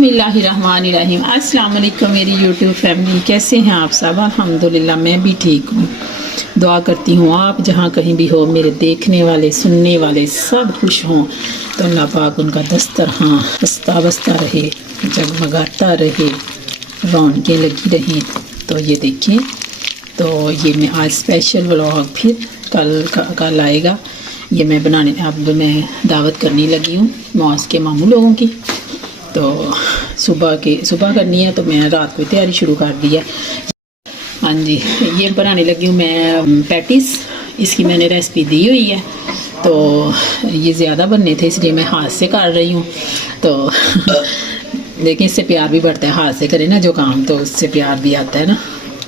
बिस्मिल्लाहिर्रहमानिर्रहीम। अस्सलाम वालेकुम मेरी यूट्यूब फैमिली, कैसे हैं आप सब? अल्हम्दुलिल्लाह मैं भी ठीक हूँ। दुआ करती हूँ आप जहाँ कहीं भी हो, मेरे देखने वाले सुनने वाले सब खुश हों, तो अल्लाह पाक उनका दस्तरखां हंसता बसता रहे, जगमगाता रहे, रौनकें लगी रहें। तो ये देखिए, तो ये मैं आज स्पेशल व्लॉग फिर कल आएगा। ये मैं बनाने अब मैं दावत करने लगी हूँ मौस के मामू लोगों की। तो सुबह करनी है, तो मैं रात को तैयारी शुरू कर दी है। हाँ जी, ये बनाने लगी हूँ मैं पैटिस। इसकी मैंने रेसिपी दी हुई है, तो ये ज़्यादा बनने थे इसलिए मैं हाथ से कर रही हूँ। तो लेकिन इससे प्यार भी बढ़ता है, हाथ से करें ना जो काम, तो उससे प्यार भी आता है ना।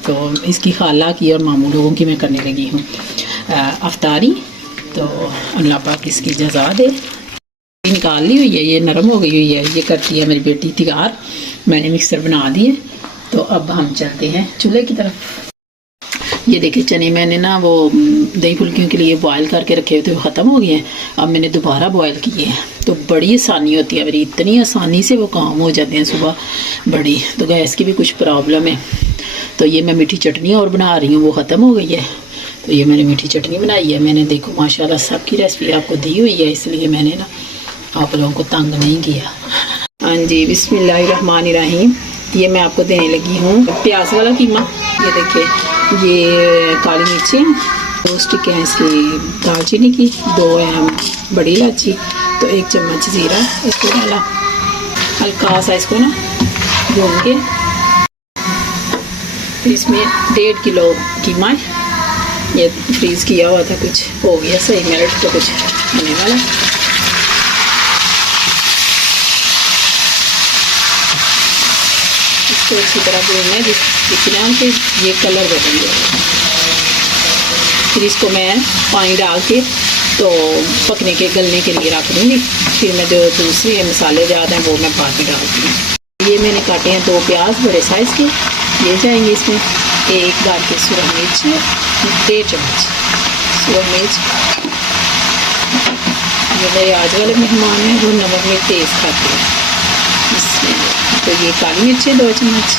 तो इसकी खाला की और मामू लोगों की मैं करने लगी हूँ अफ्तारी। तो अल्लाह पाक इसकी जज़ा दे। निकाल ली हुई है, ये नरम हो गई हुई है। ये करती है मेरी बेटी तैयार, मैंने मिक्सर बना दिए। तो अब हम चलते हैं चूल्हे की तरफ। ये देखिए चने मैंने ना वो दही फुल्कियों के लिए बॉयल करके रखे हुए थे, वो ख़त्म हो गए हैं। अब मैंने दोबारा बॉयल किए हैं, तो बड़ी आसानी होती है मेरी, इतनी आसानी से वो काम हो जाते हैं सुबह बड़ी। तो गैस की भी कुछ प्रॉब्लम है। तो ये मैं मीठी चटनी और बना रही हूँ, वो ख़त्म हो गई है। तो ये मैंने मीठी चटनी बनाई है। मैंने देखो माशाल्लाह सबकी रेसिपी आपको दी हुई है, इसलिए मैंने ना आप लोगों को तंग नहीं किया। हाँ जी, बिस्मिल्लाहिर्रहमानिर्रहीम। ये मैं आपको देने लगी हूँ प्याज वाला कीमा। ये देखिए, ये काली मिर्चें, 2 स्टिक हैं इसकी दालचीनी की, 2 बड़ी इलायची, तो 1 चम्मच ज़ीरा इसको डाला। हल्का सा इसको ना भून के, फिर इसमें 1.5 किलो कीमा है। ये फ्रीज़ किया हुआ था, कुछ हो गया सही मेल्ट, तो कुछ होने वाला। इसको अच्छी तरह भूनना है जितना कि ये कलर बदल जाए। फिर इसको मैं पानी डाल के तो पकने के गलने के लिए रख दूँगी। फिर मैं जो दूसरे मसाले जाते हैं वो मैं बाद में डालती हूँ। ये मैंने काटे हैं 2 प्याज बड़े साइज़ के, ये जाएंगे इसमें। 1 दाल के सूरज मिर्च, 1.5 चम्मच सूरज मिर्च। जो मेरे आज वाले मेहमान हैं वो नमक में तेज़ खाते हैं, इसलिए। तो ये काली मिर्चें 2 चम्मच,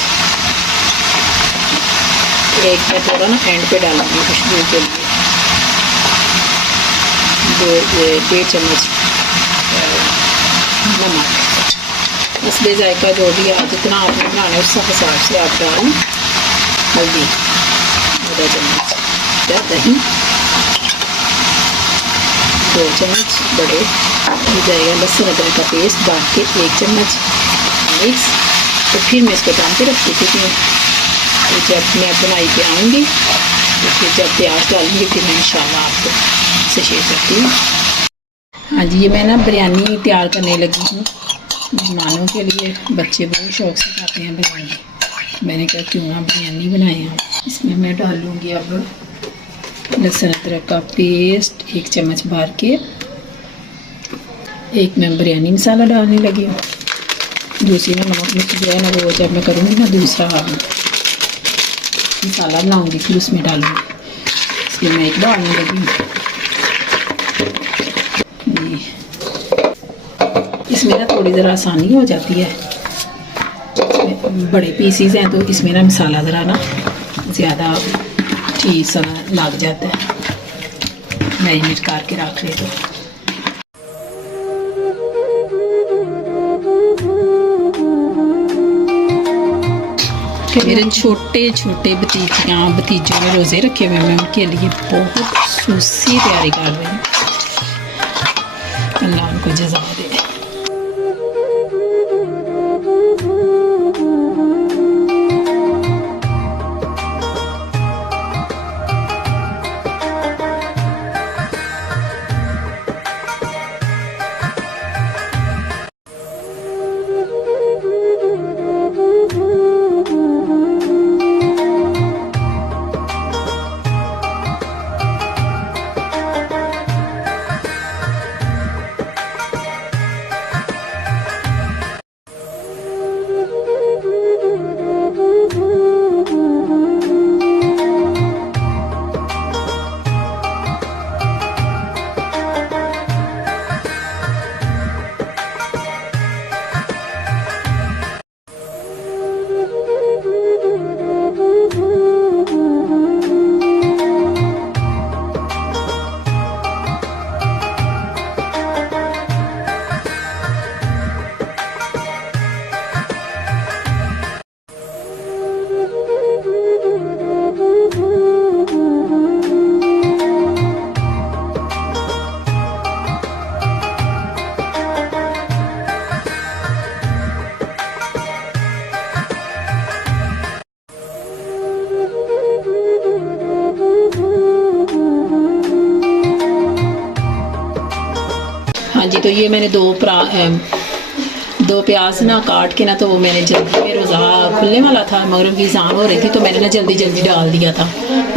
एक मैं थोड़ा ना एंड पे डालूंगी खुशबू के लिए। 1.5 चम्मच नमक। असली जायका जो भी है, जितना आपने बनाना है उस हिसाब से आप डालें। हल्दी 1 चम्मच, दही 2 चम्मच बड़े, हो जाएगा लहसुन अदरक का पेस्ट डाल के 1 चम्मच मिक्स। तो फिर मैं इसको डाल के रख देती हूँ। तो जब मैं बनाई के आऊँगी, तो फिर जब प्याज डालूँगी, फिर मैं इंशाल्लाह आपको से शेयर करती हूँ। हाँ जी, ये मैं ना बिरयानी तैयार करने लगी हूँ मेहमानों के लिए। बच्चे बहुत शौक से खाते हैं बिरयानी। मैंने कहा क्यों ना बिरयानी बनाए हैं। इसमें मैं डालूँगी अब लहसुन अदरक का पेस्ट 1 चम्मच भर के। एक मैं बिरयानी मसाला डालने लगी हूँ। दूसरी में नमक मिर्च जो है ना, वो जब मैं करूँगी ना दूसरा मसाला बनाऊँगी फिर उसमें डालूँगी। इसलिए मैं एक डालने लगी हूँ। इसमें ना थोड़ी ज़रा आसानी हो जाती है, बड़े पीसीज हैं तो इसमें ना मसाला ज़रा ना ज़्यादा ठीक सा लग जाता है, मैरिनेट करके रख ले तो। मेरे छोटे छोटे भतीजों ने रोज़े रखे हुए, मैं उनके लिए बहुत सूसी तैयारी कर रही हूँ। अल्लाह उनको जज़ा दे। तो ये मैंने दो प्याज ना काट के ना, तो वो मैंने जल्दी में रोज़ा खुलने वाला था, मगरब की अज़ान हो रही थी, तो मैंने ना जल्दी जल्दी डाल दिया था।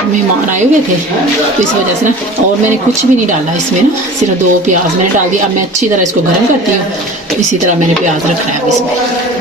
मेहमान आए हुए थे तो इस वजह से ना, और मैंने कुछ भी नहीं डाला इसमें ना, सिर्फ 2 प्याज मैंने डाल दिया। अब मैं अच्छी तरह इसको गर्म करती हूँ, तो इसी तरह मैंने प्याज रखना है अब इसमें।